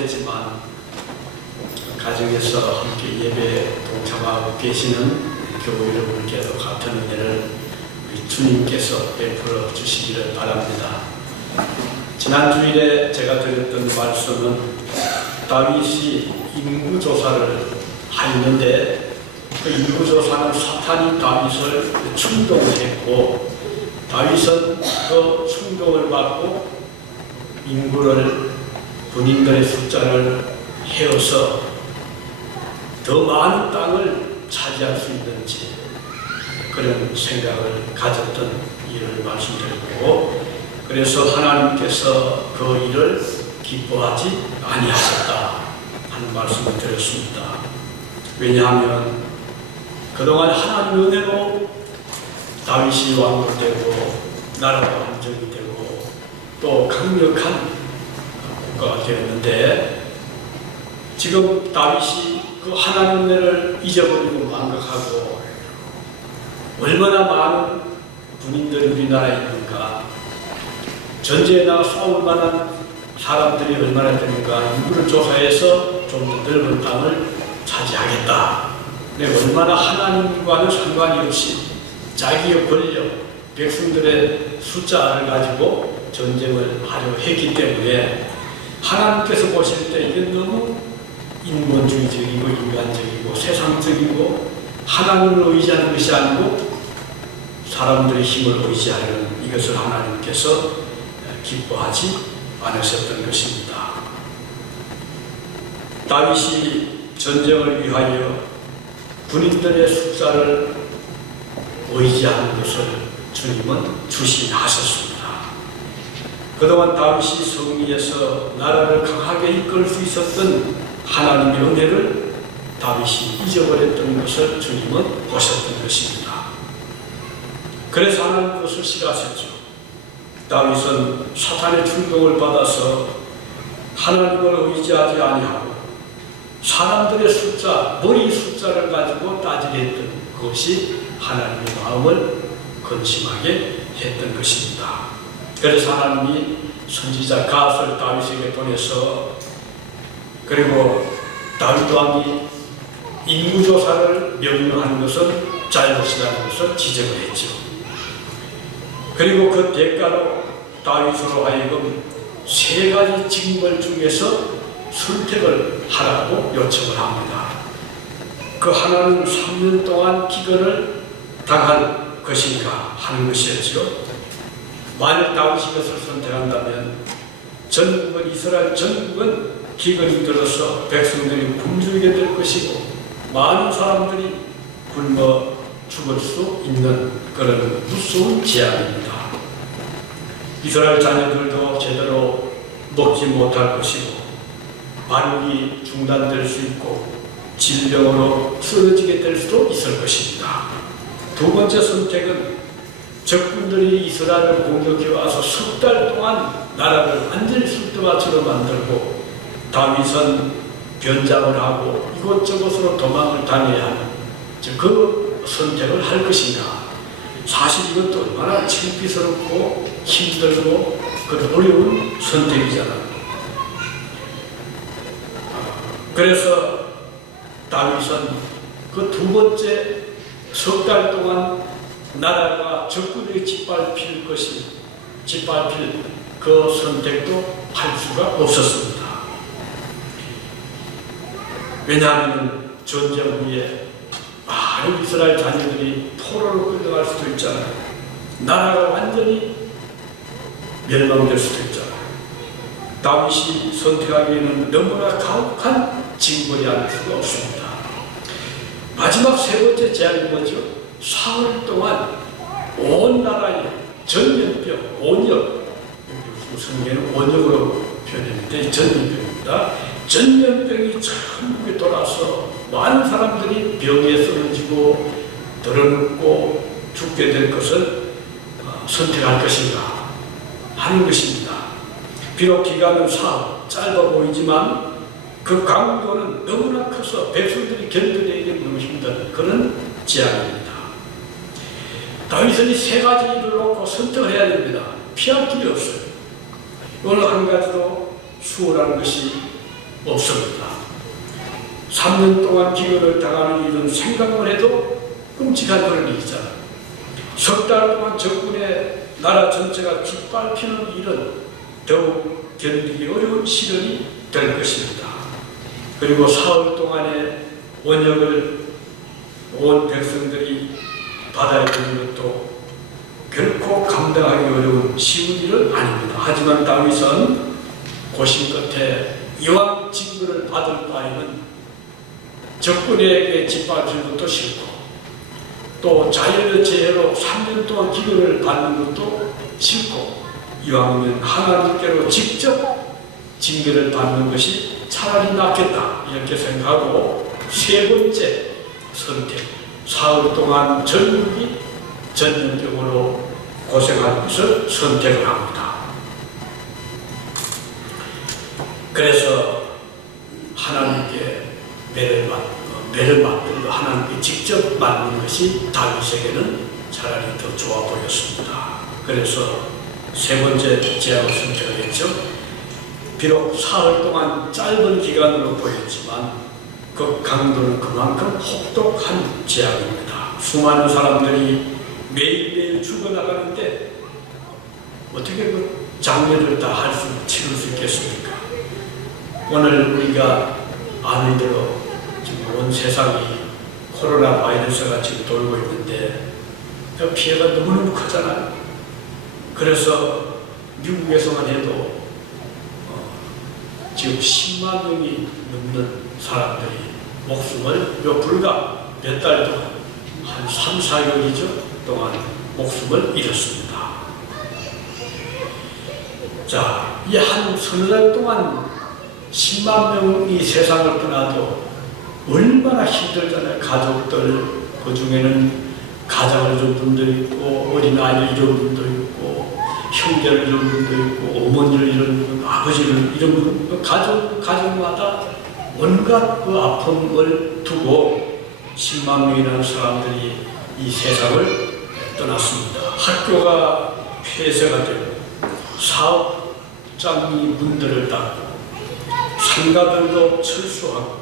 오래됐지만 가정에서 함께 예배에 동참하고 계시는 교우 여러분께도 같은 은혜를 우리 주님께서 베풀어 주시기를 바랍니다. 지난 주일에 제가 드렸던 말씀은 다윗이 인구조사를 하였는데 그 인구조사는 사탄이 다윗을 충동했고 다윗은 그 충동을 받고 인구를 군인들의 숫자를 헤어서 더 많은 땅을 차지할 수 있는지 그런 생각을 가졌던 일을 말씀드렸고 그래서 하나님께서 그 일을 기뻐하지 아니하셨다 하는 말씀을 드렸습니다. 왜냐하면 그동안 하나님 은혜로 다윗이 왕도 되고 나라가 안정이 되고 또 강력한 국가가 되었는데 지금 다윗이 그 하나님 은혜를 잊어버리고 망각하고 얼마나 많은 군인들이 우리나라에 있는가, 전쟁에 나가 싸울 만한 사람들이 얼마나 되는가, 인구를 조사해서 좀 더 넓은 땅을 차지하겠다. 얼마나 하나님과는 상관이 없이 자기의 권력, 백성들의 숫자를 가지고 전쟁을 하려 했기 때문에 하나님께서 보실 때 이게 너무 인본주의적이고 인간적이고 세상적이고 하나님을 의지하는 것이 아니고 사람들의 힘을 의지하려는 이것을 하나님께서 기뻐하지 않으셨던 것입니다. 다윗이 전쟁을 위하여 군인들의 숫자를 의지하는 것을 주님은 주시하셨습니다. 그동안 다윗이 성리에서 나라를 강하게 이끌 수 있었던 하나님의 은혜를 다윗이 잊어버렸던 것을 주님은 보셨던 것입니다. 그래서 하나님 그것을 싫어하셨죠. 다윗은 사탄의 충동을 받아서 하나님을 의지하지 아니하고 사람들의 숫자, 머리 숫자를 가지고 따지려 했던 것이 하나님의 마음을 근심하게 했던 것입니다. 그래서 하나님이 선지자 갓을 다윗에게 보내서 그리고 다윗 왕이 인구조사를 명령하는 것은 잘못이라는 것을 지적을 했죠. 그리고 그 대가로 다윗으로 하여금 3가지 징벌 중에서 선택을 하라고 요청을 합니다. 그 하나는 3년 동안 기근을 당할 것인가 하는 것이었죠. 만약 다윗이 것을 선택한다면 전국은 이스라엘 전국은 기근이 들어서 백성들이 굶주리게 될 것이고 많은 사람들이 굶어 죽을 수 있는 그런 무서운 재앙입니다. 이스라엘 자녀들도 제대로 먹지 못할 것이고 발육이 중단될 수 있고 질병으로 쓰러지게 될 수도 있을 것입니다. 두 번째 선택은 적군들이 이스라엘을 공격해 와서 석 달 동안 나라를 완전히 술도밭으로 만들고 다윗은 변장을 하고 이곳저곳으로 도망을 다녀야 하는 그 선택을 할 것인가. 사실 이것도 얼마나 창피스럽고 힘들고 그런 어려운 선택이잖아요. 그래서 다윗은 그 두 번째 석 달 동안 나라가 적군에게 짓밟힐 그 선택도 할 수가 없었습니다. 왜냐하면 전쟁 후에 많은 이스라엘 자녀들이 포로로 끌려갈 수도 있잖아요. 나라가 완전히 멸망될 수도 있잖아요. 다윗이 선택하기에는 너무나 가혹한 징벌이 아닐 수가 없습니다. 마지막 3번째 제안이 뭐죠? 사흘 동안 온 나라에 전염병, 온역, 성경에는 온역으로 표현했는데 전염병입니다. 전염병이 전국에 돌아서 많은 사람들이 병에 쓰러지고 들어눕고 죽게 될 것을 선택할 것인가 하는 것입니다. 비록 기간은 사흘, 짧아 보이지만 그 강도는 너무나 커서 백성들이 견디기 너무 힘든 그런 제안입니다. 다윗은 이 3가지 일을 놓고 선택을 해야 됩니다. 피할 길이 없어요. 오늘 한 가지도 수월한 것이 없습니다. 3년 동안 기근을 당하는 일은 생각만 해도 끔찍한 그런 일이잖아요. 석 달 동안 적군의 나라 전체가 짓밟히는 일은 더욱 견디기 어려운 시련이 될 것입니다. 그리고 사흘 동안의 원역을 온 백성들이 받아야 되는 것도 결코 감당하기 어려운 쉬운 일은 아닙니다. 하지만 다윗은 고심 끝에 이왕 징벌을 받을 바에는 적군에게 짓밟히는 것도 싫고 또 자연의 재해로 3년 동안 기근을 받는 것도 싫고 이왕이면 하나님께로 직접 징계를 받는 것이 차라리 낫겠다 이렇게 생각하고 세 번째 선택, 사흘 동안 전국이 전염병으로 고생하는 것을 선택을 합니다. 그래서 하나님께 매를 받들고 하나님께 직접 맞는 것이 다윗에게는 차라리 더 좋아 보였습니다. 그래서 세 번째 제약을 선택을 했죠. 비록 사흘 동안 짧은 기간으로 보였지만 그 강도는 그만큼 혹독한 제약입니다. 수많은 사람들이 매일매일 죽어나가는데 어떻게 그 장례를 다 치를 수 있겠습니까? 오늘 우리가 아는 대로 지금 온 세상이 코로나 바이러스가 지금 돌고 있는데 피해가 너무너무 크잖아요. 그래서 미국에서만 해도 지금 10만 명이 넘는 사람들이 목숨을 불과 몇 달 동안 한 3, 4일이죠 동안 목숨을 잃었습니다. 자, 이 한 서너 달 동안 10만 명이 세상을 떠나도 얼마나 힘들잖아요. 가족들, 그 중에는 가장을 잃은 분도 있고 어린아이를 잃은 분도 있고 형제를 잃은 분도 있고 어머니를 잃은 분, 아버지를 잃은 분, 가정마다 온갖 그 아픔을 두고 10만 명이라는 사람들이 이 세상을 떠났습니다. 학교가 폐쇄가 되고 사업장이 문들을 닫고 상가들도 철수하고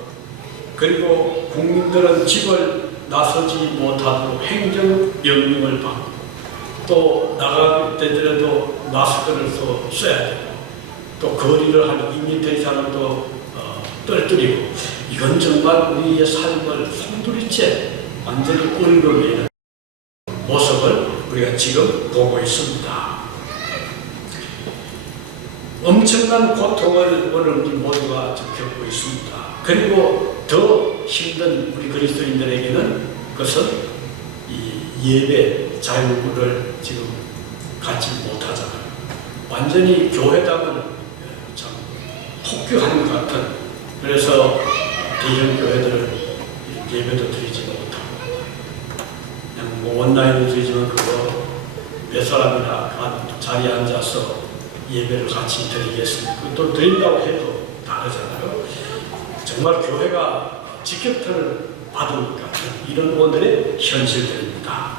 그리고 국민들은 집을 나서지 못하도록 행정명령을 받고 또 나갈 때더라도 마스크를 또 써야 되고 또 거리를 한 2m 이상을 또 떨어뜨리고 이건 정말 우리의 삶을 송두리째 완전히 얽어매는 모습을 우리가 지금 보고 있습니다. 엄청난 고통을 오늘 우리 모두가 겪고 있습니다. 그리고 더 힘든 우리 그리스도인들에게는 그것은 이 예배 자유를 지금 갖지 못하잖아요. 완전히 교회당은 참 폭격하는 것 같은, 그래서 대형 교회들은 예배도 드리지 못하고 그냥 뭐 온라인으로 드리지만 그거 몇 사람이나 자리에 앉아서 예배를 같이 드리겠습니다. 또 드린다고 해도 다르잖아요. 정말 교회가 직격탄을 받은 것 같은 이런 오늘의 현실들입니다.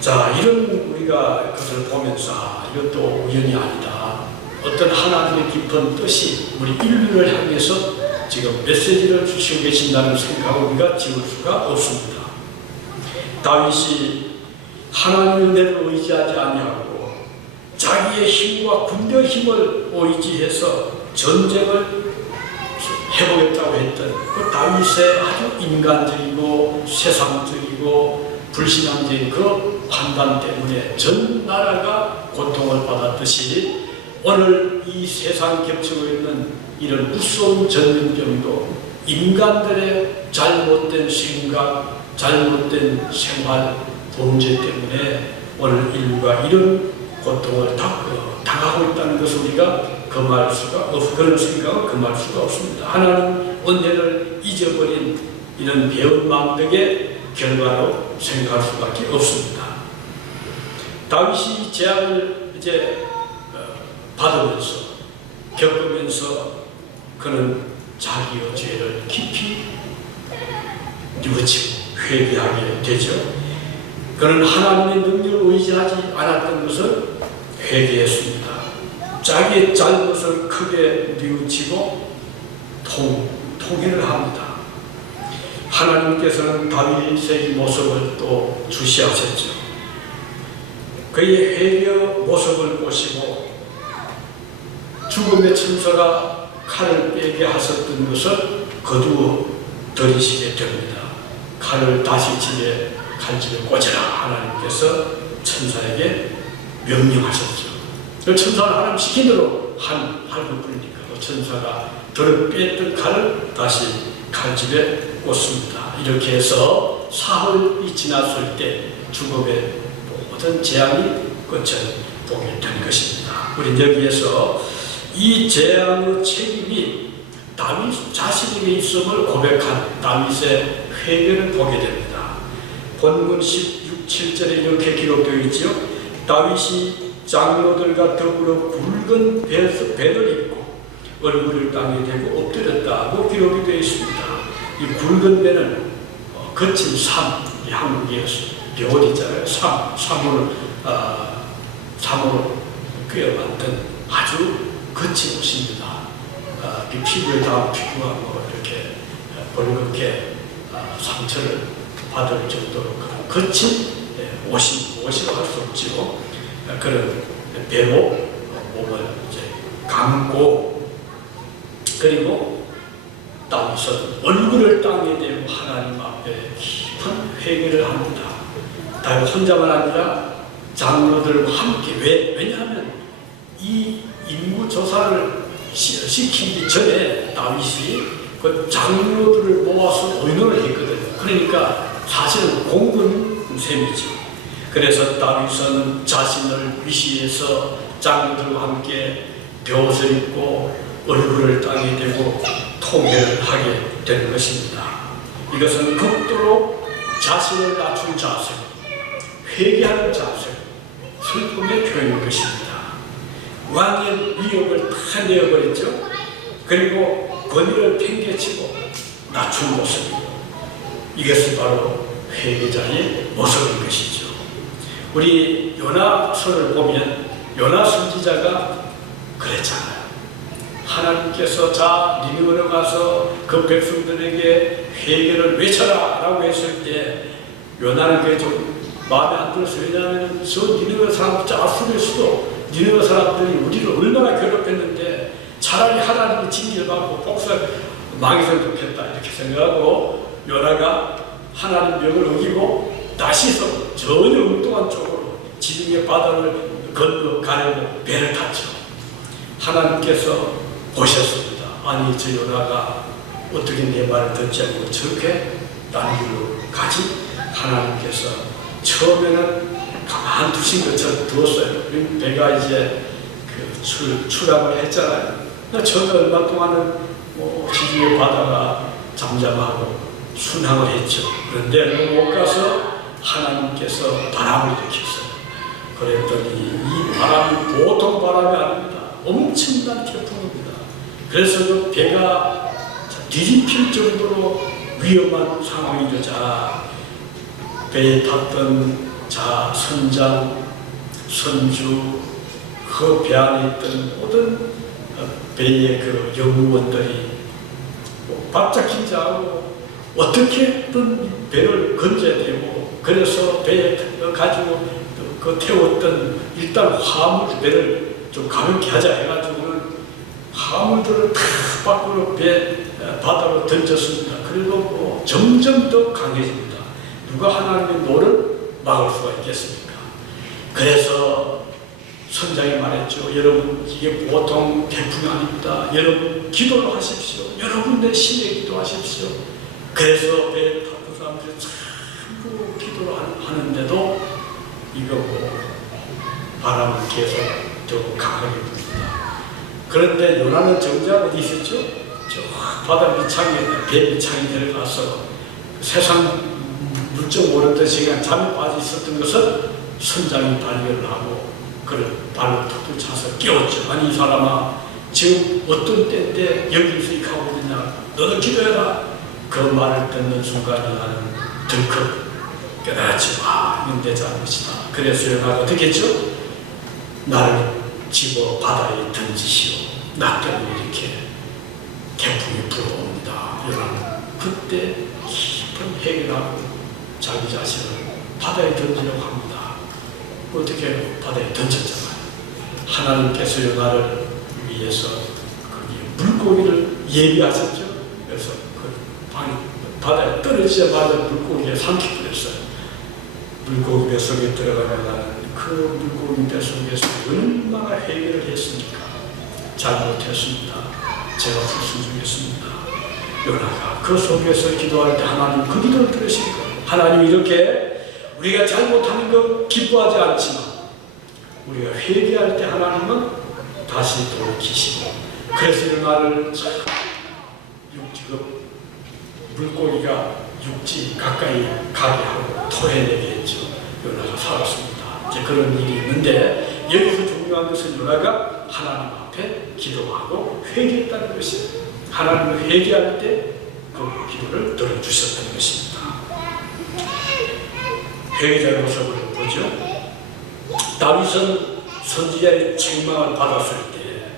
자, 이런 우리가 그것을 보면서 이것도 우연이 아니다. 어떤 하나님의 깊은 뜻이 우리 인류를 향해서 지금 메시지를 주시고 계신다는 생각을 우리가 지울 수가 없습니다. 다윗이 하나님을 내를 의지하지 아니하고 자기의 힘과 군대의 힘을 의지해서 전쟁을 해보겠다고 했던 그 다윗의 아주 인간적이고 세상적이고 불신앙적인 그 판단 때문에 전 나라가 고통을 받았듯이 오늘 이 세상 겹치고 있는 이런 무서운 전염병도 인간들의 잘못된 생각, 잘못된 생활, 범죄 때문에 오늘 인류가 이런 고통을 당하고 있다는 것을 우리가 금할 수가 없고 그런 생각을 금할 수가 없습니다. 하나님 은혜를 잊어버린 이런 배은망덕의 결과로 생각할 수밖에 없습니다. 다윗이 재앙을 이제 받으면서 겪으면서 그는 자기의 죄를 깊이 뉘우치고 회개하게 되죠. 그는 하나님의 능력을 의지하지 않았던 것을 회개했습니다. 자기의 잘못을 크게 뉘우치고 통일을 합니다. 하나님께서는 다윗의 모습을 또 주시하셨죠. 그의 회개 모습을 보시고 죽음의 천사가 칼을 빼게 하셨던 것을 거두어 들이시게 됩니다. 칼을 다시 집에 칼집에 꽂으라 하나님께서 천사에게 명령하셨죠. 그 천사는 하나님 시킨 대로 할 것뿐이니까 그 천사가 들어 뺐던 칼을 다시 칼집에 꽂습니다. 이렇게 해서 사흘이 지났을 때 죽음의 모든 재앙이 끝을 보게 된 것입니다. 우리는 여기에서 이 재앙의 책임이 다윗 자신에게 있음을 고백한 다윗의 회개를 보게 됩니다. 본문 16, 7절에 이렇게 기록되어 있지요. 다윗이 장로들과 더불어 굵은 배를 입고 얼굴을 땅에 대고 엎드렸다고 기록이 되어 있습니다. 이 굵은 배는 거친 삶, 한국에 벼어있잖아요. 삶으로 꿰어 만든 아주 거친 옷입니다. 피부에 다 피부가 이렇게 벌겋게 상처를 받을 정도로 거친 옷이라고 할 수 없지요. 그런 배로 몸을 이제 감고, 그리고 다윗은 얼굴을 땅에 대고 하나님 앞에 깊은 회개를 합니다. 다윗 혼자만 아니라 장로들과 함께. 왜냐하면 이 인구 조사를 시키기 전에 다윗이 그 장로들을 모아서 의논을 했거든요. 그러니까 사실은 공군 셈이죠. 그래서 다윗은 자신을 위시해서 장로들과 함께 벼옷을 입고 얼굴을 땅에 대고 통회를 하게 된 것입니다. 이것은 극도로 자신을 낮춘 자세, 회개하는 자세, 슬픔의 표현인 것입니다. 왕의 위협을 다 내어버렸죠. 그리고 권위를 팽개치고 낮춘 모습이고, 이것이 바로 회개자의 모습인 것이죠. 우리 요나서를 보면 요나 선지자가 그랬잖아요. 하나님께서 자 니느웨로 가서 그 백성들에게 회개를 외쳐라 라고 했을 때 요나는 그게 좀 마음에 안 들었어요. 왜냐하면 저 니느웨 사람 짜수일 수도, 니느웨 사람들이 우리를 얼마나 괴롭혔는데 차라리 하나님이 징계를 받고 복수를 망했으면 좋겠다 이렇게 생각하고 요나가 하나님 명을 어기고 다시서 전혀 엉뚱한 쪽으로 지중해 바다를 건너가려고 배를 탔죠. 하나님께서 보셨습니다. 아니 저 요나가 어떻게 내 말을 듣지 않고 저렇게 딴 길로 가지? 하나님께서 처음에는 가만 두신 것처럼 두었어요. 배가 이제 출항을 했잖아요. 처음에 얼마 동안은 지중해 바다가 잠잠하고 순항을 했죠. 그런데 못 가서 하나님께서 바람을 일으켰어요. 그랬더니 이 바람이 보통 바람이 아닙니다. 엄청난 태풍입니다. 그래서 그 배가 뒤집힐 정도로 위험한 상황이 되자 배에 탔던 자, 선장, 선주, 그 배 안에 있던 모든 배의 그 영무원들이 바짝 긴장하고 어떻게든 배를 건져야 되고, 그래서 배에 가지고 그 태웠던 일단 화물 배를 좀 가볍게 하자 해가지고는 화물들을 다 밖으로 바다로 던졌습니다. 그리고 점점 더 강해집니다. 누가 하나님의 노를 막을 수가 있겠습니까? 그래서 선장이 말했죠. 여러분 이게 보통 태풍이 아닙니다. 여러분 기도를 하십시오. 여러분 내 신에 기도하십시오. 그래서 배에 탔던 사람들이 전부 기도를 하는데도 이거 바람은 계속 더 강하게 붑니다. 그런데 요나는 정작 어디 있었죠? 저 바다 밑창에, 배 밑창에 내려가서 세상 물정 모르던 시간 잠에 빠져 있었던 것을 선장이 발견을 하고 그를 발로 툭툭 차서 깨웠죠. 아니 이 사람아, 지금 어떤 때인데 여기서 이렇게 하고 있냐? 너도 기도해라. 그 말을 듣는 순간 나는 덜컥 깨달았지. 이건 내 잘못이다. 그래서 요나가 어떻게 했죠? 나를 집어 바다에 던지시오. 나 때문에 이렇게 태풍이 불어 그때 깊은 회개하고 자기 자신을 바다에 던지려고 합니다. 어떻게 바다에 던졌잖아요. 하나님께서 나를 위해서 거기 물고기를 예비하셨죠. 그래서 그 바다에 떨어지자마자 물고기에 삼키버렸어요. 물고기 뱃속에 들어가면 그 물고기 뱃속에서 얼마나 회개를 했습니까? 잘못했습니다. 제가 불순종했습니다. 요나가 그 속에서 기도할 때 하나님 그 기도를 들으실 거예요. 하나님 이렇게 우리가 잘못하는 거 기뻐하지 않지만 우리가 회개할 때 하나님은 다시 돌이키시고, 그래서 요나를 육지급 물고기가 육지 가까이 가게 하고 토해내게 했죠. 요나가 살았습니다. 이제 그런 일이 있는데 여기서 중요한 것은 요나가 하나님 앞에 기도하고 회개했다는 것입니다. 하나님을 회개할 때 그 기도를 들어주셨다는 것입니다. 회개자의 모습을 보죠. 다윗은 선지자의 책망을 받았을 때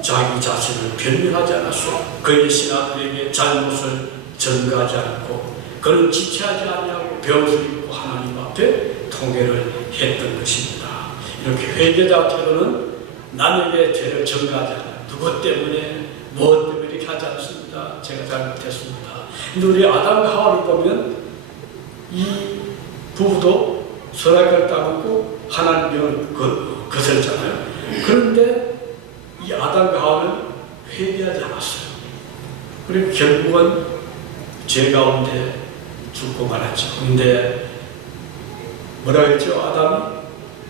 자기 자신을 변명하지 않았어요. 그의 신하들에게 잘못을 전가하지 않고 그는 지체하지 아니하고 병을 입고 하나님 앞에 통회를 했던 것입니다. 이렇게 회개자 태도는 남에게 죄를 전가하지 않아요. 누구 때문에 무엇 때문에 이렇게 하지 않습니다. 제가 잘못했습니다. 근데 우리 아담과 하와를 보면 이 부부도 선악을 따먹고 하나님을 거슬잖아요. 그런데 이 아담과 하와는 회개하지 않았어요. 그리고 결국은 죄 가운데 죽고 말았죠. 그런데 뭐라고 했죠? 아담이?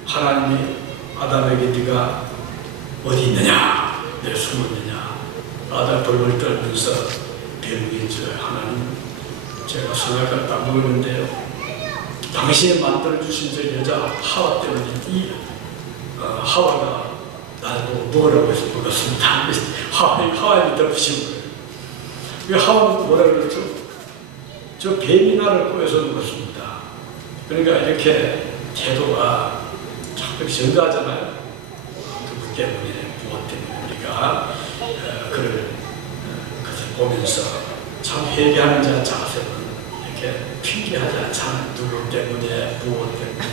하나님이 아담에게 네가 어디 있느냐? 내 숨었느냐? 아담 벌벌 떨면서 변명했죠. 하나님, 제가 선악을 따먹었는데요, 당신이 만들어주신 저 여자 하와 때문에 이 하와가 나를 먹으라고 해서 먹었습니다. 하와에 덮으신 거예요. 하와는 뭐라 그랬죠? 저 뱀이 나를 꼬여서 먹었습니다. 그러니까 이렇게 태도가 자꾸 전가하잖아요. 누구 때문에, 무엇 때문에 우리가 그것을 보면서 참 회개하는 자 자세는 이렇게 핑계하지 않잖아요. 누구 때문에, 무엇 때문에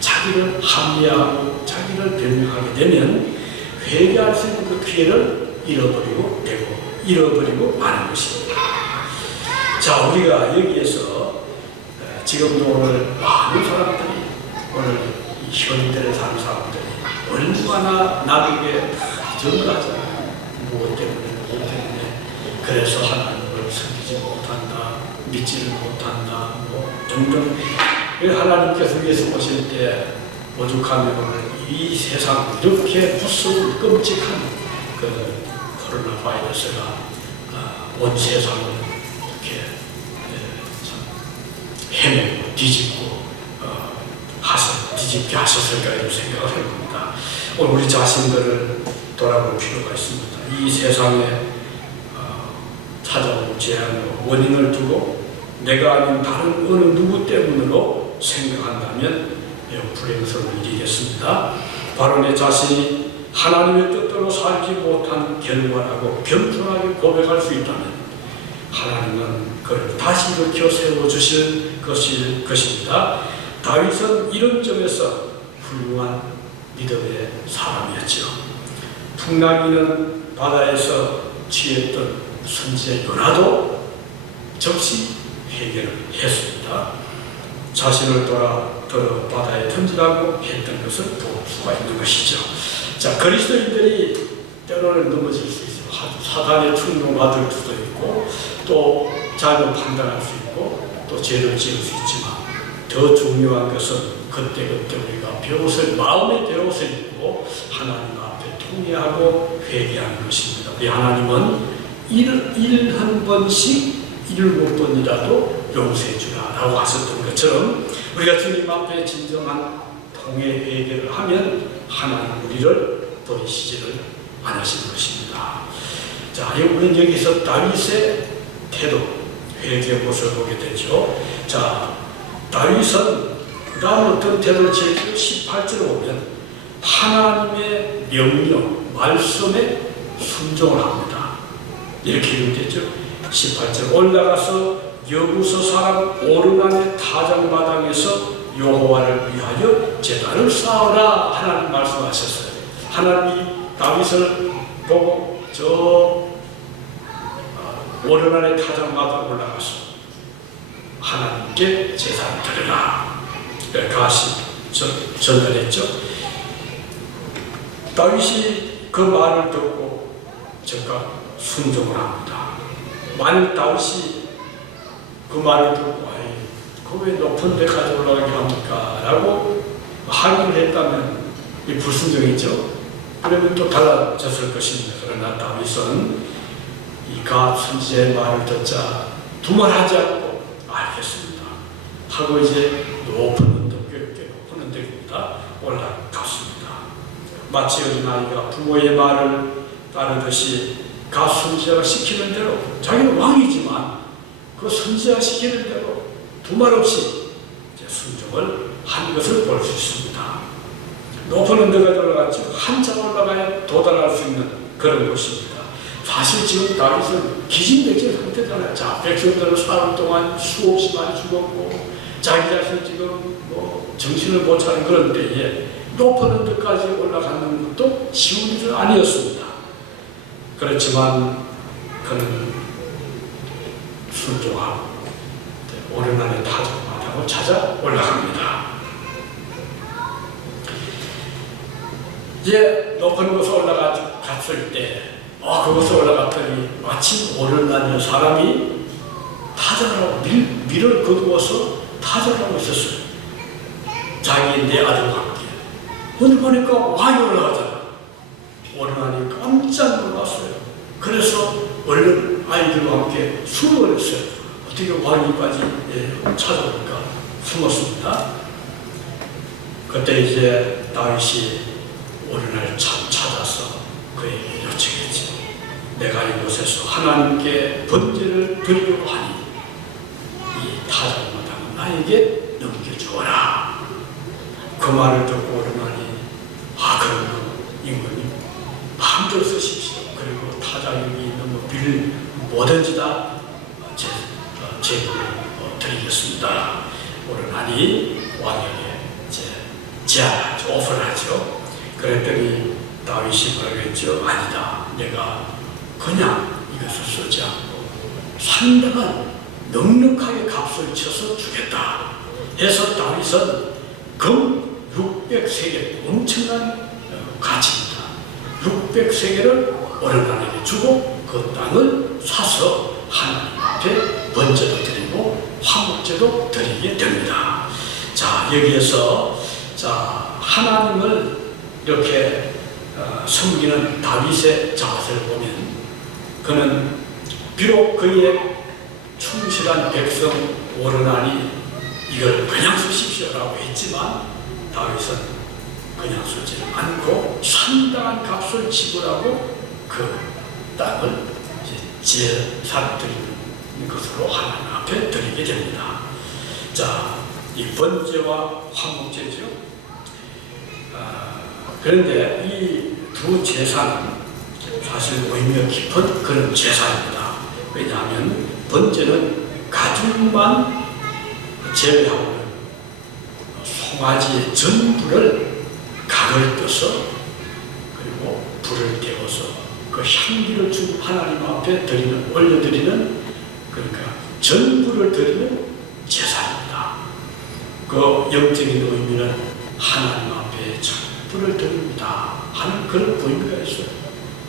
자기를 합리화하고 자기를 변명하게 되면 회개할 수 있는 그 기회를 잃어버리고 마는 것입니다. 자, 우리가 여기에서 지금도 오늘 많은 사람들이, 오늘 이 현대를 사는 사람들이 얼마나 남에게 전가하잖아요. 무엇 때문에 그래서 하나님을 섬기지 못한다, 믿지를 못한다, 뭐 등등. 하나님께서 위에서 보실 때 오죽하면 오늘 이 세상 이렇게 무서운 끔찍한 그 코로나 바이러스가 온 세상을 이렇게 헤매고 뒤집고 뒤집게 하셨을까 이런 생각을 해봅니다. 오늘 우리 자신들을 돌아볼 필요가 있습니다. 이 세상에 찾아온 재앙의 원인을 두고 내가 아닌 다른 어느 누구 때문으로 생각한다면 매우 불행스러운 일이겠습니다. 바로 내 자신이 하나님의 뜻대로 살지 못한 결과라고 겸손하게 고백할 수 있다면 하나님은 그를 다시 일으켜 세워주실 것입니다. 다윗은 이런 점에서 훌륭한 믿음의 사람이었죠. 풍랑이는 바다에서 취했던 선지자 요나도 즉시 회개를 했습니다. 자신을 들어 바다에 던지라고 했던 것을 볼 수가 있는 것이죠. 자, 그리스도인들이 때로는 넘어질 수 있어요. 사단의 충동받을 수도 있고 또 잘못 판단할 수 있고 또 죄를 지을 수 있지만 더 중요한 것은 그때그때 우리가 배옷을, 마음의 배옷을 입고 하나님 앞에 통회하고 회개하는 것입니다. 우리 하나님은 일 한 번씩 7번이라도 용서해 주라라고 하셨던 것처럼 우리가 주님 앞에 진정한 통회 회개를 하면 하나님 우리를 버리시지를 않으시는 것입니다. 자, 우리는 여기서 다윗의 태도, 회개 모습을 보게 되죠. 자, 다윗은 그 다음 어떤 태도를 취했죠? 18절을 보면 하나님의 명령, 말씀에 순종을 합니다. 이렇게 기록되죠. 18절 올라가서 여부서 사람 오르난의 타작마당에서 여호와를 위하여 제단을 쌓으라 하나님 말씀하셨어요. 하나님이 다윗을 보고 저 오르난의 타작마당 올라가서 하나님께 제단을 드려라 가시 전달했죠. 다윗이 그 말을 듣고 즉각 순종을 합니다. 만일 다윗이 그 말을 듣고 그 왜 높은 데까지 올라가게 합니까? 라고 항의를 했다면 이 불순종이죠. 그러면 또 달라졌을 것입니다. 그러나 다윗은 이 갓 선지자의 말을 듣자 두말하지 않고 알겠습니다 하고 이제 높은 언덕입니다 올라갔습니다. 마치 어린아이가 부모의 말을 따르듯이 갓 선지자가 시키는 대로, 자기는 왕이지만 그 선지자가 시키는 대로 두말 없이 순종을 한 것을 볼 수 있습니다. 높은 언덕에 올라갔죠. 한참 올라가야 도달할 수 있는 그런 곳입니다. 사실 지금 다윗은 기진맥진 상태잖아요. 자, 백성들은 사흘 동안 수없이 많이 죽었고 자기 자신 지금 정신을 못 차린 그런 때에 높은 언덕까지 올라가는 것도 쉬운 일은 아니었습니다. 그렇지만 그는 순종하고 오르난의 타작마당을 찾아 올라갑니다. 이제 높은 곳에 올라갔을 때 그곳에 올라갔더니 마침 오르난의 사람이 타작하고 밀을 거두어서 타작하고 있었어요. 자기 내 아들과 함께. 오늘 보니까 왕이 올라가잖아. 오르난이 깜짝 놀랐어요. 그래서 얼른 아이들과 함께 숨을 했어요. 어떻게 왕이까지 찾아오니까 숨었습니다. 그때 이제 다윗이 오르날 찾아서 그에게 요청했지. 내가 이곳에서 하나님께 번제를 드리려고 하니 이 타작마당을 나에게 넘겨주어라. 그 말을 듣고 오르날이 그럼 임금님 마음대로 쓰십시오. 그리고 타작이 있는 빌 뭐든지 다 제물을 드리겠습니다. 오르나니 왕에게 제안하죠. 오퍼를 하죠. 그랬더니 다윗이 뭐라고 했죠? 아니다. 내가 그냥 이것을 쓰지 않고 상당한 넉넉하게 값을 쳐서 주겠다 해서 다윗은 금 600세겔 엄청난 가치입니다. 600세겔을 오르나에게 주고 그 땅을 사서 하나님 앞에 번제도 드리고 화목제도 드리게 됩니다. 자, 여기에서 하나님을 이렇게 섬기는 다윗의 자세를 보면 그는 비록 그의 충실한 백성 오르나니 이걸 그냥 쓰십시오라고 했지만 다윗은 그냥 쓰지 않고 상당한 값을 지불하고 그 땅을 제사를 드리는 것으로 하나님 앞에 드리게 됩니다. 자, 이 번제와 화목제죠. 그런데 이 두 제사는 사실 의미가 깊은 그런 제사입니다. 왜냐하면 번제는 가죽만 제외하고 송아지의 전부를 각을 떠서 그리고 불을 태워서 그 향기를 준 하나님 앞에 올려드리는, 그러니까 전부를 드리는 제사입니다. 그 영적인 의미는 하나님 앞에 전부를 드립니다 하는 그런 의미가 있어요.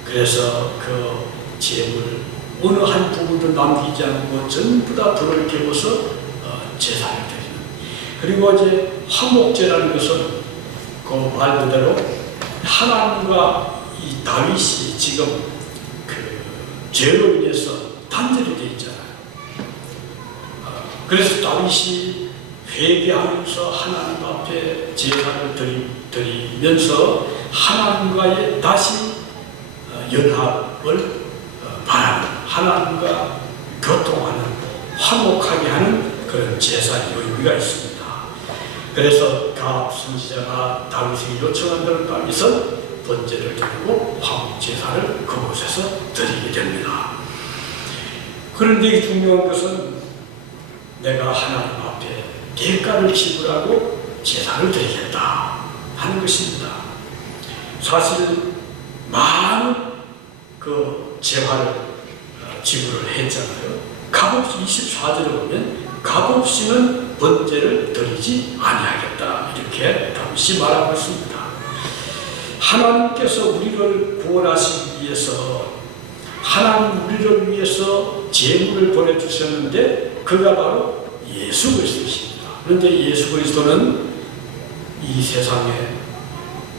그래서 그 제물 어느 한 부분도 남기지 않고 전부 다 불을 태워서 제사를 드리는. 그리고 이제 화목제라는 것은 그 말 그대로 하나님과 이 다윗이 지금 그 죄로 인해서 단절이 되어 있잖아요. 그래서 다윗이 회개하면서 하나님 앞에 제사를 드리면서 하나님과의 다시 연합을 바라는, 하나님과 교통하는, 화목하게 하는 그런 제사의 의미가 있습니다. 그래서 갓 선지자가 다윗에게 요청한 대로 다윗은 번제를 드리고 화목제사를 그곳에서 드리게 됩니다. 그런데 중요한 것은 내가 하나님 앞에 대가를 지불하고 제사를 드리겠다 하는 것입니다. 사실 많은 그 재화를 지불을 했잖아요. 값없이 24절에 보면 값없이는 번제를 드리지 아니하겠다 이렇게 다윗이 말하고 있습니다. 하나님께서 우리를 구원하시기 위해서 하나님 우리를 위해서 제물을 보내주셨는데 그가 바로 예수 그리스도십니다. 그런데 예수 그리스도는 이 세상에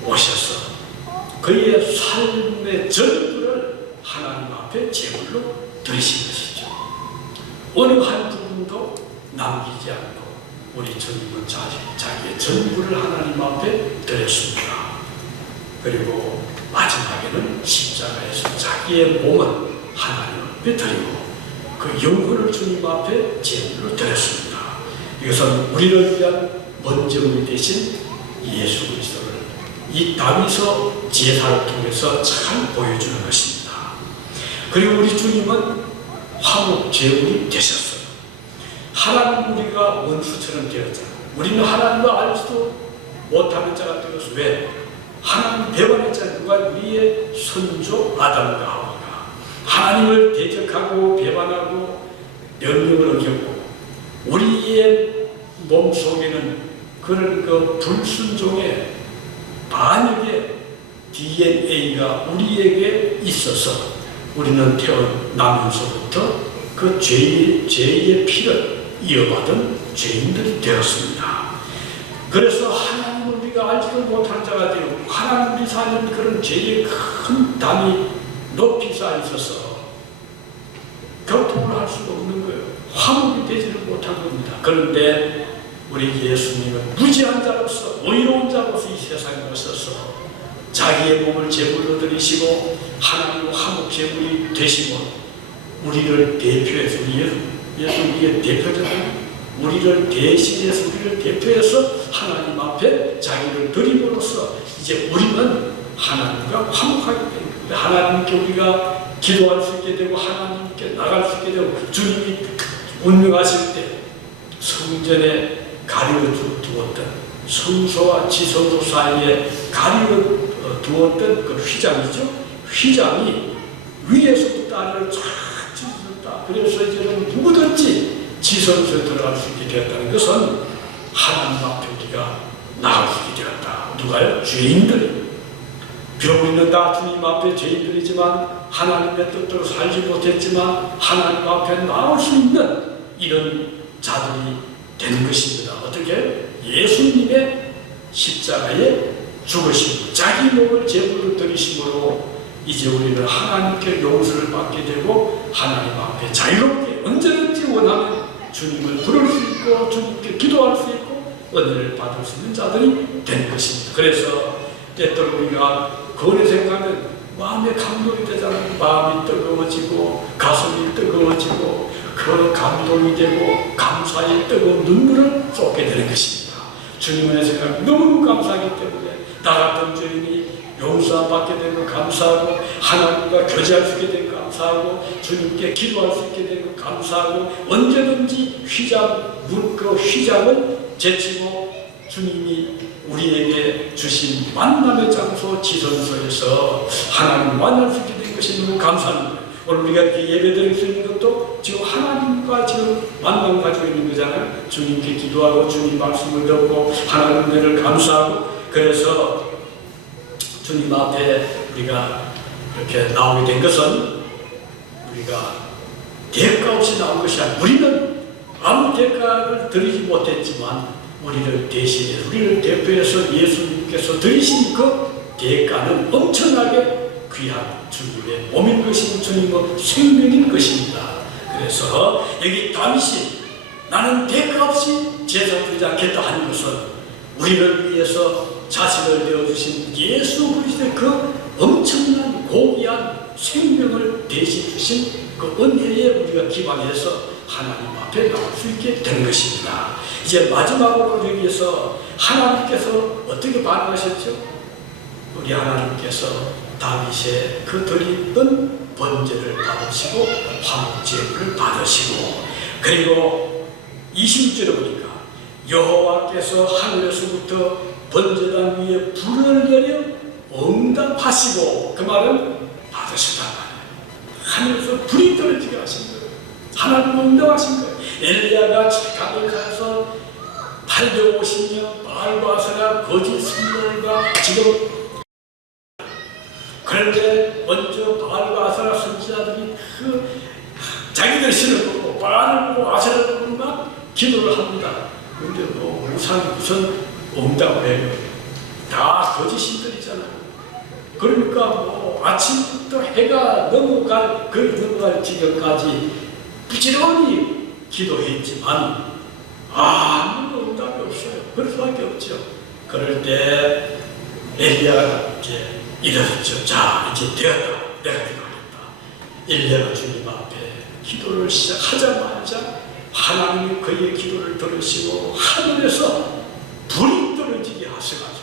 오셔서 그의 삶의 전부를 하나님 앞에 제물로 드리신 것이죠. 어느 한 부분도 남기지 않고 우리 주님은 자기의 전부를 하나님 앞에 드렸습니다. 그리고 마지막에는 십자가에서 자기의 몸은 하나님 앞에 드리고 그 영혼을 주님 앞에 제물로 드렸습니다. 이것은 우리를 위한 먼저물이 되신 예수 그리스도를 이 다윗의 제사를 통해서 잘 보여주는 것입니다. 그리고 우리 주님은 화목 제물이 되셨어요. 하나님 우리가 원수처럼 되었잖아요. 우리는 하나님을 알지도 못하는 자가 되어서 왜? 하나님 배반했잖아요. 누가? 우리의 선조 아담과 하와가 하나님을 대적하고 배반하고 명령을 어겼고 우리의 몸속에는 그런 그 불순종의 반역의 DNA가 우리에게 있어서 우리는 태어나면서부터 그 죄의 피를 이어받은 죄인들이 되었습니다. 그래서 하나님을 우리가 알지도 못한 자가 되고 하나님 우리 사는 그런 죄의 큰 담이 높이 쌓여 있어서 교통을 할 수가 없는 거예요. 화목이 되지를 못한 겁니다. 그런데 우리 예수님은 무지한 자로서 의로운 자로서 이 세상에 오셔서 자기의 몸을 제물로 드리시고 하나님 화목 제물이 되시고 우리를 대표해서 예수 우리의 대표잖아요. 우리를 대신해서 우리를 대표해서 하나님 앞에 자기를 드림으로써 이제 우리는 하나님과 화목하게 됩니다. 하나님께 우리가 기도할 수 있게 되고 하나님께 나갈 수 있게 되고 주님이 운명하실 때 성전에 가리워 두었던 성소와 지성소 사이에 가리워 두었던 그 휘장이죠. 휘장이 위에서부터 아래로 쫙 찢어졌다. 그래서 이제는 누구든지 지성소에 들어갈 수 있게 되었다는 것은 하나님 앞에 우리가 나갈 수 있게 되었다. 누가요? 죄인들이. 비록 우리는 다 주님 앞에 죄인들이지만 하나님의 뜻대로 살지 못했지만 하나님 앞에 나올 수 있는 이런 자들이 되는 것입니다. 어떻게? 예수님의 십자가에 죽으시고 자기 몸을 제물로 드리심으로 이제 우리는 하나님께 용서를 받게 되고 하나님 앞에 자유롭게 언제든지 원하면 주님을 부를 수 있고 주님께 기도할 수 있고 은혜를 받을 수 있는 자들이 된 것입니다. 그래서 때때로 우리가 그거를 생각하면 마음에 감동이 되잖아요. 마음이 뜨거워지고 가슴이 뜨거워지고 그 감동이 되고 감사의 뜨거운 눈물을 쏟게 되는 것입니다. 주님의 생각 너무 감사하기 때문에 나 같은 죄인이 용서받게 되고 감사하고 하나님과 교제할 수 있게 되고 감사하고 주님께 기도할 수 있게 되고 감사하고 언제든지 그 휘장을 제치고 주님이 우리에게 주신 만남의 장소 지성소에서 하나님을 만날 수 있게 된 것이 너무 감사합니다. 오늘 우리가 이렇게 예배드릴 수 있는 것도 지금 하나님과 지금 만남 가지고 있는 거잖아요. 주님께 기도하고 주님 말씀을 듣고 하나님 은혜를 감사하고 그래서 주님 앞에 우리가 이렇게 나오게 된 것은 우리가 대가 없이 나온 것이 아니라 우리는 아무 대가를 드리지 못했지만 우리를 대신해서 우리를 대표해서 예수님께서 드리신 그 대가는 엄청나게 귀한 주님의 몸인 것인 주님의 생명인 것입니다. 그래서 여기 다윗이 나는 대가 없이 제사 드리지 않겠다 하는 것은 우리를 위해서 자신을 내어주신 예수 그리스도의 그 엄청난 고귀한 생명을 대신 주신 그 은혜에 우리가 기반해서 하나님 앞에 나올 수 있게 된 것입니다. 이제 마지막으로 여기에서 하나님께서 어떻게 반응하셨죠? 우리 하나님께서 다윗의 그 드리던 번제를 받으시고 화목제물을 받으시고 그리고 20절에 보니까 여호와께서 하늘에서부터 번제단 위에 불을 내려 응답하시고, 그 말은 받으시단 말이에요. 하늘에서 불이 떨어지게 하신 거예요. 하나님 응답하신 거예요. 엘리야가 직감을 가서 850년 바알과 아세라 거짓 선지자들과 지금, 그런데 먼저 바알과 아세라 선지자들이 자기들 신을 보고 바알을 보고 아세라를 보고 막 기도를 합니다. 그런데 무슨 응답을 해요. 다 거짓신들이잖아요. 그러니까 아침부터 해가 넘어갈 지경까지 부지런히 기도했지만 아무 응답이 없어요. 그럴 수밖에 없죠. 그럴 때 엘리야가 이제 일어섰죠. 자, 이제 되었다. 내가 기도하겠다. 엘리야가 주님 앞에 기도를 시작하자마자 하나님이 그의 기도를 들으시고 하늘에서 불이 떨어지게 하셔가지고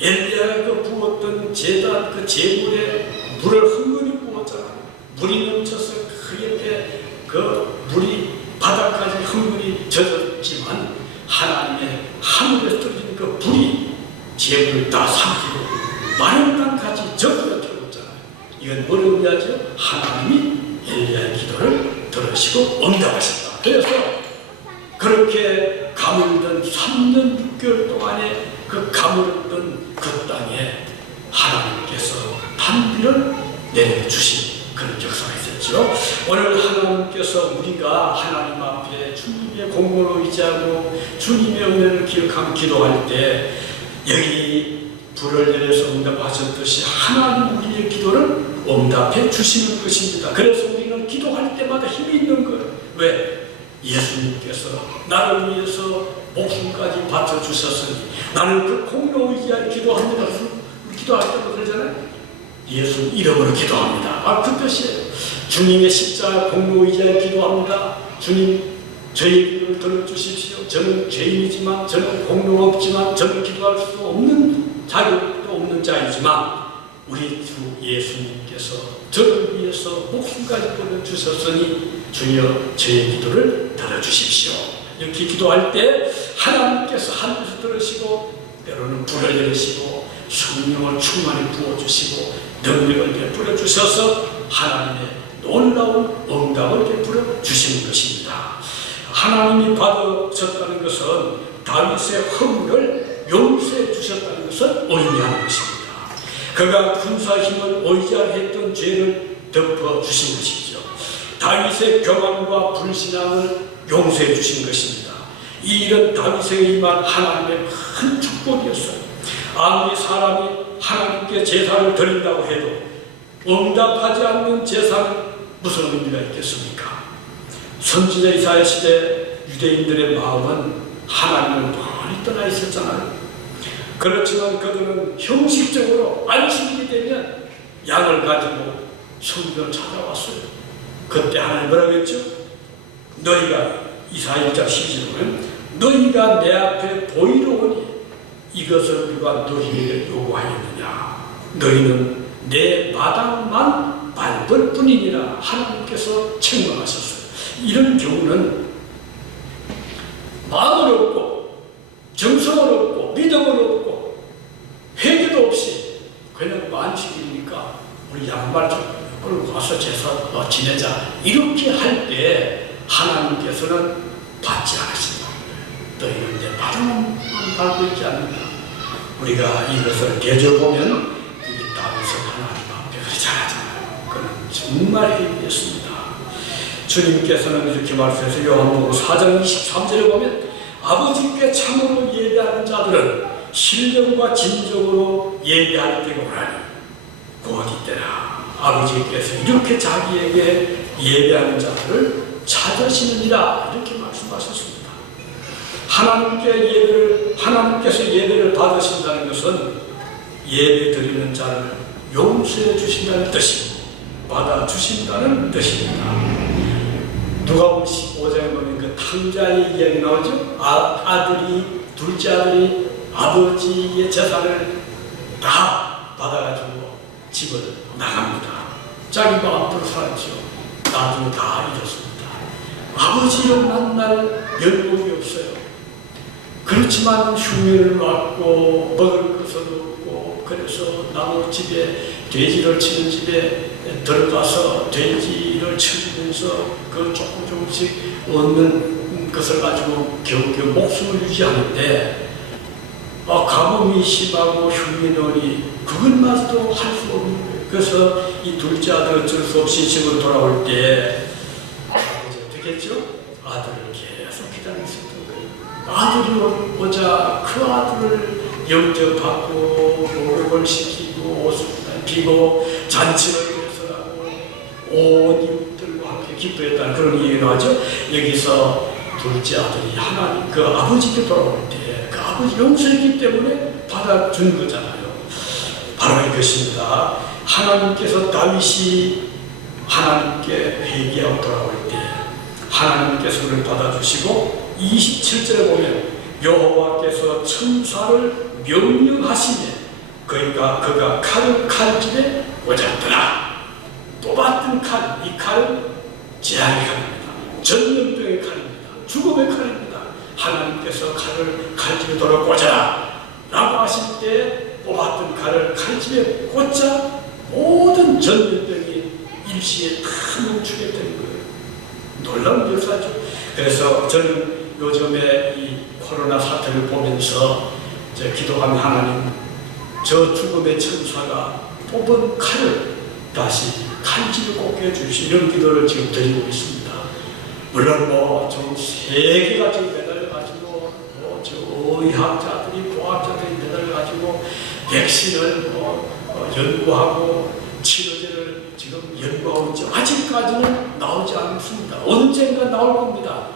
엘리야가 그 부었던 제단 그 제물에 물을 흥건히 부었잖아요. 물이 넘쳐서 그 옆에 그 물이 바닥까지 흥건히 젖었지만 하나님의 하늘에서 떨어진 그 불이 제물을 다 삼키고 마른 땅까지 적으로 태웠잖아요. 이건 뭘 의미하죠? 하나님이 엘리야의 기도를 들으시고 응답하셨다. 그래서 그렇게 가물던 3년 6개월 동안에 그 가물었던 그 땅에 하나님께서 단비를 내려주신 그런 역사가 있었죠. 오늘 하나님께서 우리가 하나님 앞에 주님의 공로로 의지하고 주님의 은혜를 기억하며 기도할 때 여기 불을 내려서 응답하셨듯이 하나님 우리의 기도를 응답해 주시는 것입니다. 그래서 우리는 기도할 때마다 힘이 있는 거예요. 왜? 예수님께서 나를 위해서 목숨까지 바쳐주셨으니 나는 그 공로 의지하여 기도합니다. 기도할 때도 그러잖아요. 예수 이름으로 기도합니다. 그 뜻이에요. 주님의 십자가 공로 의지하여 기도합니다. 주님 저희 기도를 들어주십시오. 저는 죄인이지만 저는 공로 없지만 저는 기도할 수 없는 자격도 없는 자이지만 우리 주 예수님께서 저를 위해서 목숨까지 들어주셨으니 주여 저의 기도를 들어주십시오. 이렇게 기도할 때 하나님께서 하늘에서 들으시고 때로는 불을 내리시고 성령을 충만히 부어주시고 능력을 베풀어 주셔서 하나님의 놀라운 응답을 베풀어 주시는 것입니다. 하나님이 받으셨다는 것은 다윗의 허물을 용서해 주셨다는 것을 의미하는 것입니다. 그가 군사 힘을 의지하려 했던 죄를 덮어주신 것이죠. 다윗의 교만과 불신앙을 용서해 주신 것입니다. 이 일은 다윗에게 임한 하나님의 큰 축복이었어요. 아무리 사람이 하나님께 제사를 드린다고 해도 응답하지 않는 제사는 무슨 의미가 있겠습니까? 선지자 이사야 시대 유대인들의 마음은 하나님을 멀리 떠나 있었잖아요. 그렇지만 그들은 형식적으로 안식일이 되면 양을 가지고 성전을 찾아왔어요. 그때 하나님 뭐라고 했죠? 너희가 이사야 1장 12절에 보면 너희가 내 앞에 보이러 오니 이것을 누가 너희에게 요구하였느냐? 너희는 내 마당만 밟을 뿐이니라 하나님께서 책망하셨어요. 이런 경우는 마음을 없고 정성을 없고 믿음을 없고 회개도 없이 그냥 안식일이니까 우리 양말 좀 끌고 가서 제사 지내자 이렇게 할 때 하나님께서는 받지 않으신다. 너희는 내 마당만 밟고 있지 않는다. 우리가 이것을 되져보면 이 다윗은 하나님 앞에 그렇게 잘하잖아요. 그는 정말 회개했습니다. 주님께서는 이렇게 말씀하셔서 요한복음 4장 23절에 보면 아버지께 참으로 예배하는 자들은 신령과 진정으로 예배할 때가 오라니 곧 이때라. 아버지께서 이렇게 자기에게 예배하는 자들을 찾으시느니라 이렇게 말씀하셨습니다. 하나님께서 예배를 받으신다는 것은 예배 드리는 자를 용서해 주신다는 뜻이고 받아주신다는 뜻입니다. 누가복음 15장에 보면 그 탕자의 이야기 나오죠. 아들이 둘째 아들이 아버지의 재산을 다 받아가지고 집을 나갑니다. 자기 마음대로 살았죠. 나중에 다 잃었습니다. 아버지를 만날 면목이 없어요. 그렇지만 흉년을 맞고 먹을 것은 없고, 그래서 나무 집에 돼지를 치는 집에 들어가서 돼지를 치면서 그 조금씩 얻는 것을 가지고 겨우겨우 목숨을 유지하는데, 가뭄이 심하고 흉년이 그것마저도 할 수 없는 거예요. 그래서 이 둘째 아들 어쩔 수 없이 집으로 돌아올 때 어떻게 했죠? 아들을 계속 기다리고 있었던 거예요. 아들이 오자 그 아들을 영접하고 목욕을 시키고 옷을 비고 잔치를 해서라고 온 이웃들과 함께 기뻐했다는 그런 얘기를 하죠. 여기서 둘째 아들이 하나님 그 아버지께 돌아올 때 그 아버지 용서했기 때문에 받아준 거잖아요. 바로 이것입니다. 하나님께서 다윗이 하나님께 회개하고 돌아올 때 하나님께서 그를 받아주시고 27절에 보면 여호와께서 천사를 명령하시며 그가 칼을 칼집에 꽂았더라. 뽑았던 칼, 이 칼은 재앙의 칼입니다. 전염병의 칼입니다. 죽음의 칼입니다. 하나님께서 칼을 칼집에 돌아 꽂아라 라고 하실 때 뽑았던 칼을 칼집에 꽂자 모든 전염병이 일시에 다 멈추게 되는 거예요. 놀라운 역사죠. 그래서 저는 요즘에 이 코로나 사태를 보면서 기도하는 하나님, 저 죽음의 천사가 뽑은 칼을 다시 칼집에 꽂게 해주시 이런 기도를 지금 드리고 있습니다. 물론 좀 세계가 지금 매달려가지고 저 의학자들이 과학자들이 매달려가지고 백신을 연구하고 치료제를 지금 연구하고 있죠. 아직까지는 나오지 않습니다. 언젠가 나올 겁니다.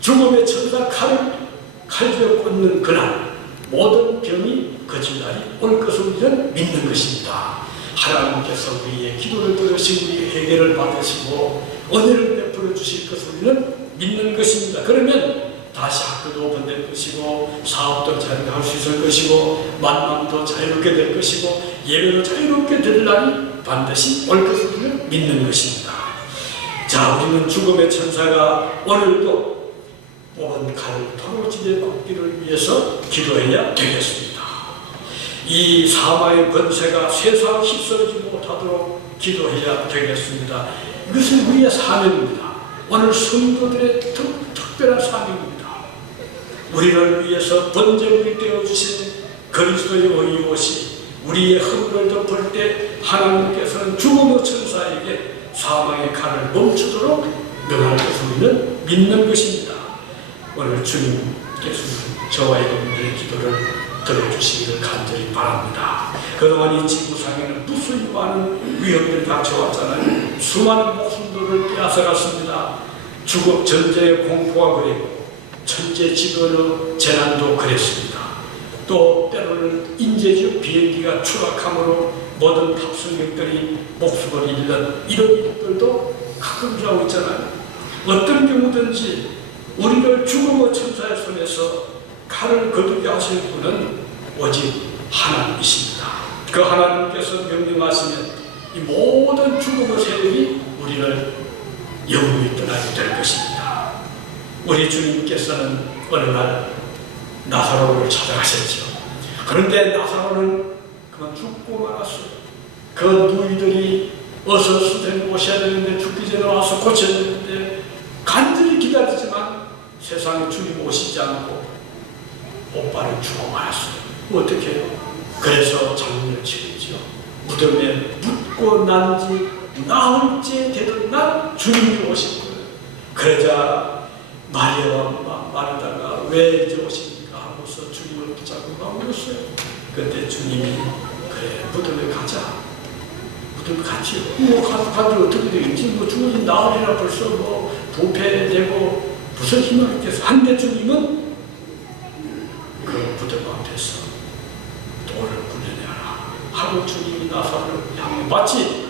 죽음의 천사 칼집에 꽂는 그날 모든 병이 거칠 날이 올 것을 우리는 믿는 것입니다. 하나님께서 우리의 기도를 들으시고 우리의 회개를 받으시고 은혜를 베풀어 주실 것을 우리는 믿는 것입니다. 그러면 다시 학교도 오픈될 것이고 사업도 자유롭게 할 수 있을 것이고 만남도 자유롭게 될 것이고 예배도 자유롭게 될 날이 반드시 올 것을 우리는 믿는 것입니다. 자, 우리는 죽음의 천사가 오늘도 뽑은 칼을 도로집에 꽂기를 위해서 기도해야 되겠습니다. 이 사마의 권세가 세상 휩쓸지 못하도록 기도해야 되겠습니다. 이것은 우리의 사명입니다. 오늘 성도들의 특별한 사명입니다. 우리를 위해서 번제물이 되어주신 그리스도의 의옷이 우리의 허물을 덮을 때 하나님께서는 죽음의 천사에게 사망의 칼을 멈추도록 명할 것을 우리는 믿는 것입니다. 오늘 주님께서는 저와 여러분들의 기도를 들어주시기를 간절히 바랍니다. 그동안 이 지구상에는 무수히 많은 위험들이 닥쳐왔잖아요. 수많은 목숨들을 빼앗아갔습니다. 죽음, 전쟁의 공포가 그랬고 천재지변의 재난도 그랬습니다. 또 때로는 인재적 비행기가 추락함으로 모든 탑승객들이 목숨을 잃는 이런 일들도 가끔 하고 있잖아요. 어떤 경우든지 우리를 죽음의 천사의 손에서 칼을 거두게 하실 분은 오직 하나님이십니다. 그 하나님께서 명령하시면 이 모든 죽음의 세력이 우리를 영원히 떠나게 될 것입니다. 우리 주님께서는 어느 날 나사로를 찾아가셨죠. 그런데 나사로는 그만 죽고 말았어요. 그 누이들이 어서 수된 오셔야 되는데 죽기 전에 와서 고쳐야 되는데 간절히 기다리지만 세상에 주님 오시지 않고 오빠는 죽어 말았어요. 어떻게 해요? 그래서 장례를 치르죠. 무덤에 묻고 난지 나흘째 되던 날 주님이 오신 거예요. 그러자 마리아와 마르다가 왜 이제 오십니까 하고서 주님을 붙잡고 나오셨어요. 그때 주님이 그래 무덤에 가자. 무덤에 갔지요. 가도 어떻게 되겠지? 죽어진 나흘이라 벌써 부패되고 무슨 힘을 있겠어. 한데 주님은 그 무덤 앞에서 돌을 굴려내라 하고 주님이 나사로를 향해 마치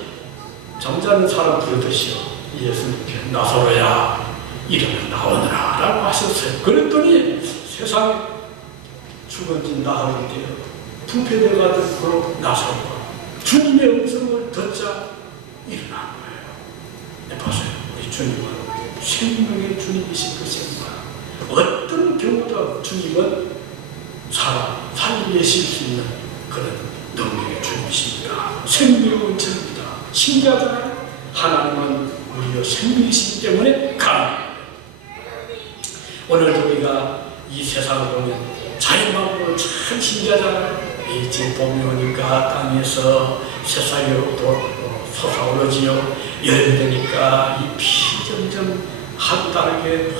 잠자는 사람 부르듯이요. 예수님께 나사로야 이러면 나오느라 라고 하셨어요. 그랬더니 세상에 죽어진 나흘이 되어 부패되어가던 그 나사로가 주님의 음성을 듣자 일어난 거예요. 네, 보세요. 우리 주님은 생명의 주님이신 것입니다. 어떤 경우도 주님은 살리실 수 있는 그런 능력의 주님이십니다. 생명의 원천입니다. 신기하잖아요. 하나님은 우리의 생명이시기 때문에 가능합니다. 오늘도 우리가 이 세상을 보면 자연만으로 참 신기하잖아요. 지금 봄이 오니까 땅에서 새싹이 솟아오르지요. 여름이 되니까 잎이 점점 하루 다르게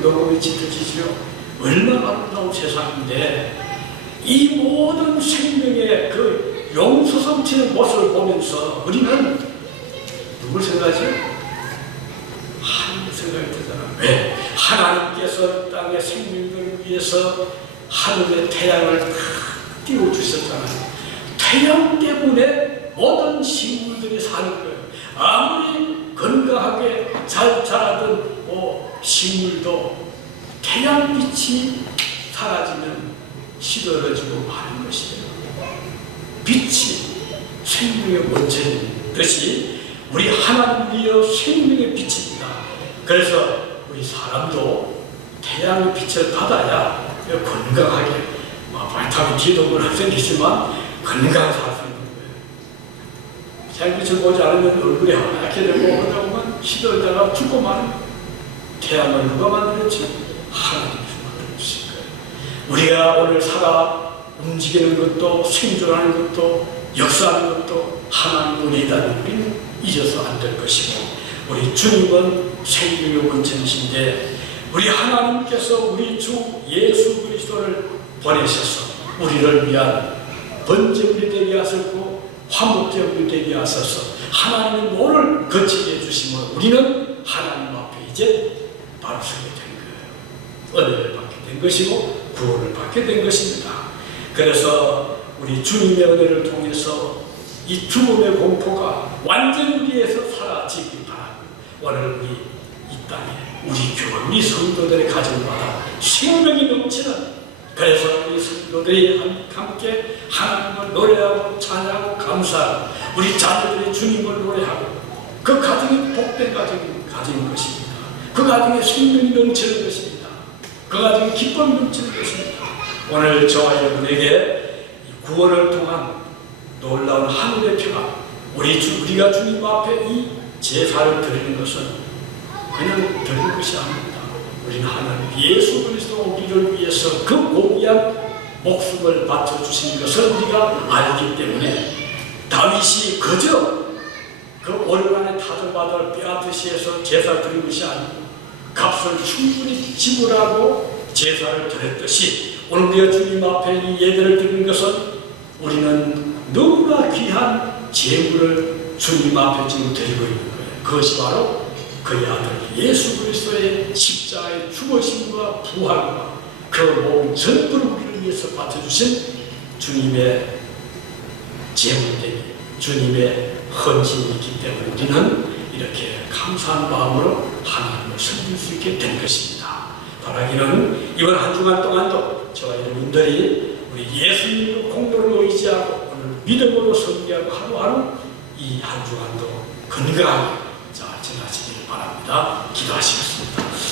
녹음이 짙어지지요. 얼마나 아름다운 세상인데 이 모든 생명의 그 용서 넘치는 모습을 보면서 우리는 누굴 생각하죠? 하나님 생각이 들잖아요. 왜? 하나님께서 땅의 생명을 위해서 하늘의 태양을 띄워주셨잖아요. 태양 때문에 모든 식물들이 사는 거예요. 아무리 건강하게 잘 자라던 식물도 태양빛이 사라지면 시들어지고 마는 것이에요. 빛이 생명의 원천인 것이 우리 하나님이여 생명의 빛입니다. 그래서 우리 사람도 태양의 빛을 받아야 건강하게 바이타민 D도 물론 생기지만 건강하게 살 수 있는 거예요. 태양빛을 보지 않으면 얼굴이 하얗게 되고 그러다 보면 시들다가 죽고 마는 태양을 누가 만들었지? 하나님께서 만들어주신 거예요. 우리가 오늘 살아 움직이는 것도 생존하는 것도 역사하는 것도 하나님 은혜이다는 우리는 잊어서 안 될 것이고 우리 주님은 생명의 원천이신데 우리 하나님께서 우리 주 예수 그리스도를 보내셔서 우리를 위한 번제물이 되게 하셨고 화목제물이 되게 하셔서 하나님의 노를 거치게 해주시면 우리는 하나님 앞에 이제 바로 서게 된 거예요. 은혜를 받게 된 것이고 구원을 받게 된 것입니다. 그래서 우리 주님의 은혜를 통해서 이 죽음의 공포가 완전히 우리에서 사라지기 바랍니다. 오늘 우리 이 땅에 우리 교회, 우리 성도들의 가정마다 생명이 넘치는 그래서 우리 성도들이 함께 하나님을 노래하고 찬양하고 감사하고 우리 자녀들이 주님을 노래하고 그 가정이 복된 가정인 것입니다. 그 가정에 생명이 넘치는 것입니다. 그 가정에 기쁨이 넘치는 것입니다. 오늘 저와 여러분에게 구원을 통한 놀라운 하늘의 평화 우리가 주님 앞에 이 제사를 드리는 것은 그냥 드리는 것이 아닙니다. 우리는 하나님 예수 그리스도 우리를 위해서 그 고귀한 목숨을 바쳐주신 것을 우리가 알기 때문에 다윗이 그저 그 오르간에 타조받을 뼈아듯이 해서 제사를 드린 것이 아니고 값을 충분히 지불하고 제사를 드렸듯이 오늘 우리가 주님 앞에 이 예배를 드리는 것은 우리는 너무나 귀한 제물을 주님 앞에 지금 드리고 있는 거예요. 그것이 바로 그의 아들 예수 그리스도의 십자가의 죽으심과 부활과 그 몸 전부를 우리를 위해서 바쳐주신 주님의 제물되기 주님의 헌신이기 때문에 우리는 이렇게 감사한 마음으로 하나님을 섬길 수 있게 된 것입니다. 바라기는 이번 한 주간 동안도 저와 여러분들이 우리 예수님의 공로를 의지하고 오늘 믿음으로 섬기하고 하루하루 이 한 주간도 건강하게 잘 지나시기를 바랍니다. 기도하시겠습니다.